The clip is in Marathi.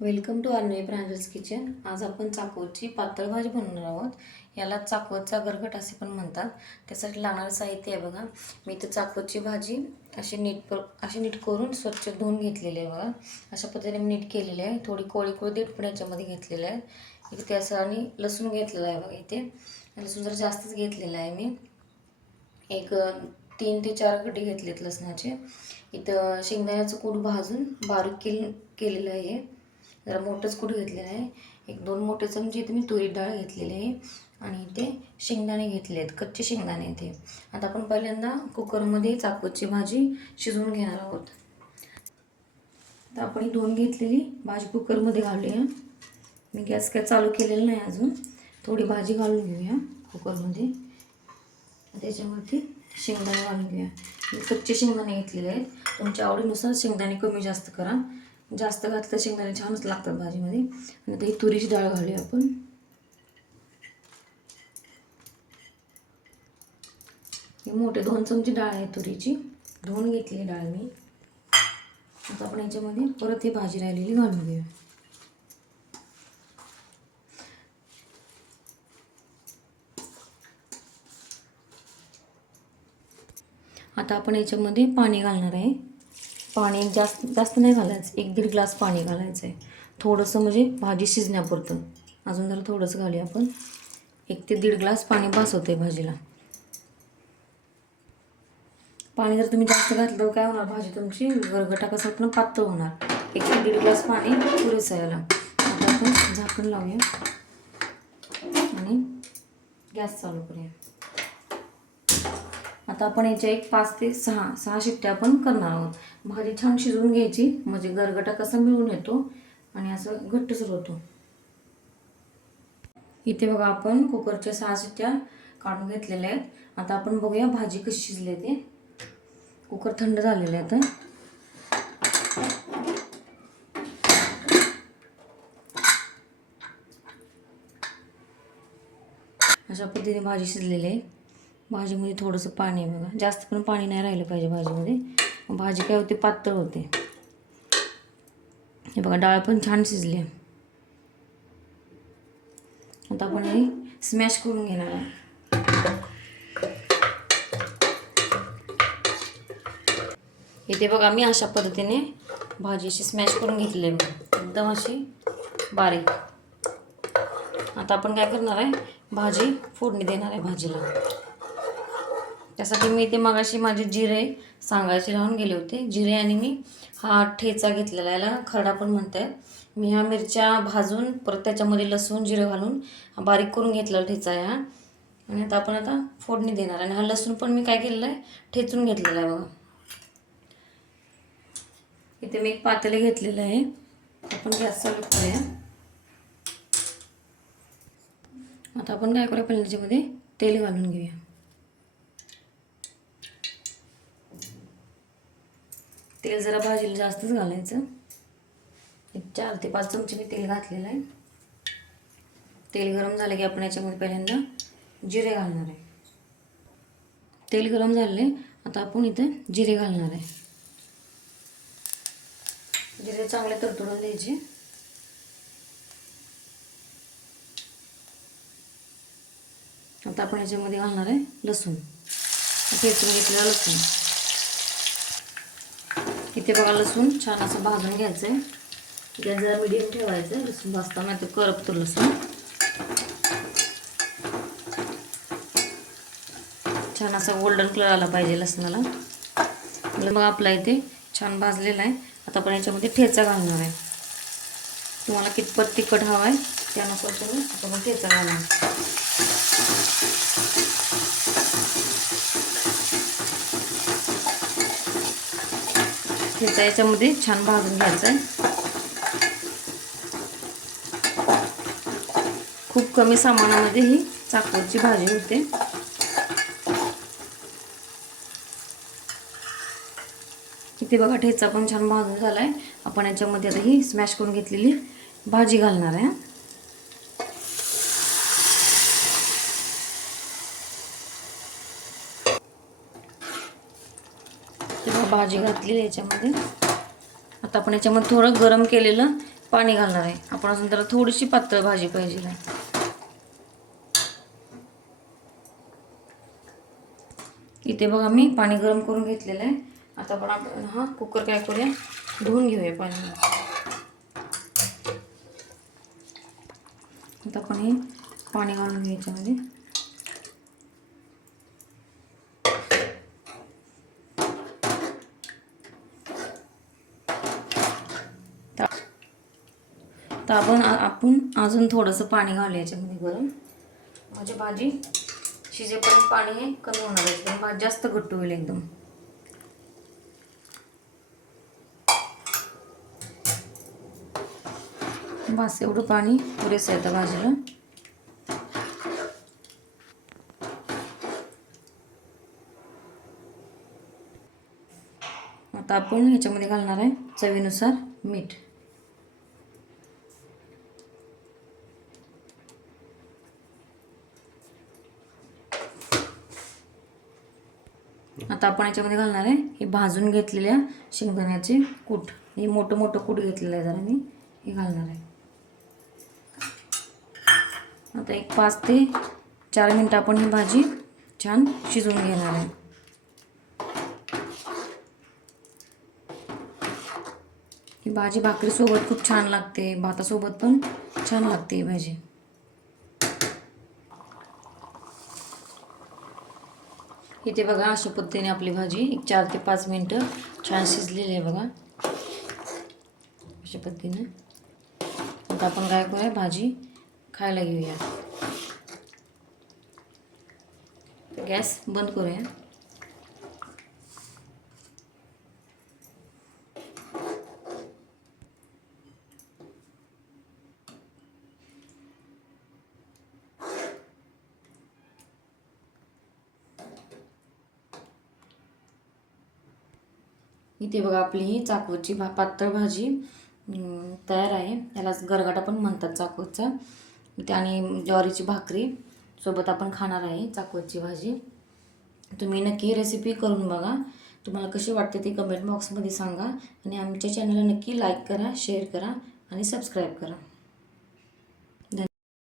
Welcome to Anvay Pranjal's kitchen. आज आपण चाकवतची पातळ भाजी बनवणार आहोत. याला चाकवतचा गरगट असे पण म्हणतात. त्यासाठी लागणारं साहित्य आहे बघा. मी इथं चाकवतची भाजी अशी नीट करून स्वच्छ धुवून घेतलेली आहे बघा. अशा पद्धतीने मी नीट केलेली आहे. थोडी कोळी देठ पण याच्यामध्ये घेतलेलं आहे. इथे असं आणि लसूण घेतलेला आहे बघा. इथे लसूण जरा जास्तच घेतलेला आहे मी. एक 3 ते 4 गड्डे घेतलेत लसणाचे. इथं शेंगदाण्याचं कूट भाजून बारीक केलेलं आहे. जरा मोठंच कूट घेतलेलं आहे. 1-2 मोठे चमचे इथे मी तुरीची डाळ घेतलेली आहे आणि इथे शेंगदाणे घेतले आहेत, कच्चे शेंगदाणे इथे. आता आपण पहिल्यांदा कुकरमध्ये चाकवतची भाजी शिजवून घेणार आहोत. आता आपण ही धुवून घेतलेली भाजी कुकरमध्ये घालूया. मी गॅस काय चालू केलेलं नाही अजून. थोडी भाजी घालून घेऊया कुकरमध्ये. त्याच्यावरती शेंगदाणे घालून घेऊया. मी कच्चे शेंगदाणे घेतलेले आहेत. तुमच्या आवडीनुसार शेंगदाणे कमी जास्त करा. जास्त घातलं शेंगदाणे छानच लागतात भाजीमध्ये. आणि आता ही तुरीची डाळ घालूया आपण. ही मोठे 2 चमचे डाळ आहे तुरीची. धुवून घेतली डाळ मी. आता आपण याच्यामध्ये परत ही भाजी राहिलेली घालून घेऊया. आता आपण याच्यामध्ये पाणी घालणार आहे. पाणी जास्त नाही घालायचं. 1-1.5 ग्लास पाणी घालायचं आहे. थोडंसं म्हणजे भाजी शिजण्यापुरतं. अजून जरा थोडंसं घालूया आपण. 1 ते 1.5 ग्लास पाणी बस होते भाजीला. पाणी जर तुम्ही जास्त घातलं तर काय होणार, भाजी तुमची गरगटा कसं पण पातळ होणार. 1 ते 1.5 ग्लास पाणी पुरेसं याला. आता आपण झाकण लावूया आणि गॅस चालू करूया. आता आपण याच्या 5 ते 6 शिट्ट्या आपण करणार आहोत. भाजी छान शिजवून घ्यायची म्हणजे गरगटा कसा मिळून येतो आणि असं घट्टसर होतो. इथे बघा आपण कुकरच्या 6 शिट्ट्या काढून घेतलेल्या आहेत. आता आपण बघूया भाजी कशी शिजली ते. कुकर थंड झालेलं आहे आता. अशा पद्धतीने भाजी शिजलेली आहे. भाजीमध्ये थोडंसं पाणी आहे बघा. जास्त पण पाणी नाही राहिलं पाहिजे भाजीमध्ये. भाजी काय होते, पातळ होते. हे बघा डाळ पण छान शिजली आहे. आता आपण हे स्मॅश करून घेणार आहे. इथे बघा मी अशा पद्धतीने भाजीची स्मॅश करून घेतली आहे बघा, एकदम अशी बारीक. आता आपण काय करणार आहे, भाजी फोडणी देणार आहे भाजीला. त्यासाठी मी इथे मगाशी माझे जिरे सांगायचे राहून गेले होते. जिरे आणि मी हा ठेचा घेतलेला, याला खरडा पण म्हणतात. मी ह्या मिरच्या भाजून परत त्याच्यामध्ये लसूण जिरं घालून बारीक करून घेतलेला ठेचा आहे हा. आणि आता आपण फोडणी देणार. आणि हा लसूण पण मी काय केलेला आहे, ठेचून घेतलेला आहे बघा. इथे मी एक पातेले घेतलेलं आहे. आपण गॅस चालू करूया. आता आपण काय करूया, पहिल्या त्याच्यामध्ये तेल घालून घेऊया. तेल जरा भाजीला जास्तच घालायचं. 4 ते 5 चमचे मी तेल घातलेलं आहे. तेल गरम झालं की आपण याच्यामध्ये पहिल्यांदा जिरे घालणार आहे. तेल गरम झाले, आता आपण इथे जिरे घालणार आहे. जिरे चांगले तडतडून द्यायचे. आता आपण याच्यामध्ये घालणार आहे लसूण, ठेचून घेतलेला लसूण. इथे बघा लसूण छान असं भाजून घ्यायचं आहे. गॅस जरा मीडियम ठेवायचं आहे. लसूण भाजताना ते करपतो लसूण. छान असा गोल्डन कलर आला पाहिजे लसणाला. मग आपला इथे छान भाजलेला आहे. आता आपण याच्यामध्ये ठेचा घालणार आहे. तुम्हाला कितपत तिखट हवा आहे त्यानुसार तुम्ही आपण ठेचा घालणार. ठेचा याच्यामध्ये छान भाजून घ्यायचा आहे. खूप कमी सामानामध्ये ही चाकवतची भाजी होते. इथे बघा ठेचा पण छान भाजून झाला आहे. आपण याच्यामध्ये आता ही स्मॅश करून घेतलेली भाजी घालणार आहे. भाजी घातली याच्यामध्ये. आता आपण याच्यामध्ये थोडं गरम केलेलं पाणी घालणार आहे. आपण अजून त्याला थोडीशी पातळ भाजी पाहिजे आहे. इथे बघा मी पाणी गरम करून घेतलेलं आहे. आता आपण हा कुकर काय करूया, धुवून घेऊया पाणी. आता आपण हे पाणी घालून घ्यायच्यामध्ये. तर आपण अजून थोडंसं पाणी घालूया याच्यामध्ये गरम, म्हणजे भाजी शिजेपर्यंत पाणी हे कमी होणार आहे. भाजी जास्त घट्ट होईल एकदम. बस एवढं पाणी पुरेसं येतं भाजीला. आता आपण ह्याच्यामध्ये घालणार आहे चवीनुसार मीठ. आता आपण याच्यामध्ये घालणार आहे हे भाजून घेतलेल्या शेंगदाण्याचे कूट. हे मोठं मोठं कूट घेतलेलं आहे जरा मी, हे घालणार आहे. आता एक 5 ते 4 मिनटं आपण ही भाजी छान शिजवून घेणार आहे. ही भाजी भाकरीसोबत खूप छान लागते, भातासोबत पण छान लागते ही भाजी. इथे बघा अशा पद्धतीने आपली भाजी एक 4 ते 5 मिनटं छान शिजलेली आहे बघा, अशा पद्धतीने. आता आपण काय करूया, भाजी खायला घेऊया. गॅस बंद करूया. इथे बघा आपली ही चाकवतची पातळ भाजी तयार आहे. याला गरगाटा पण म्हणतात चाकवतचा. आणि ज्वारीची भाकरी सोबत आपण खाणार आहे चाकवतची भाजी. तुम्ही नक्की रेसिपी करून बघा. तुम्हाला कशी वाटते ती कमेंट बॉक्समध्ये सांगा. आणि आमच्या चॅनलला नक्की लाईक करा, शेअर करा आणि सबस्क्राईब करा.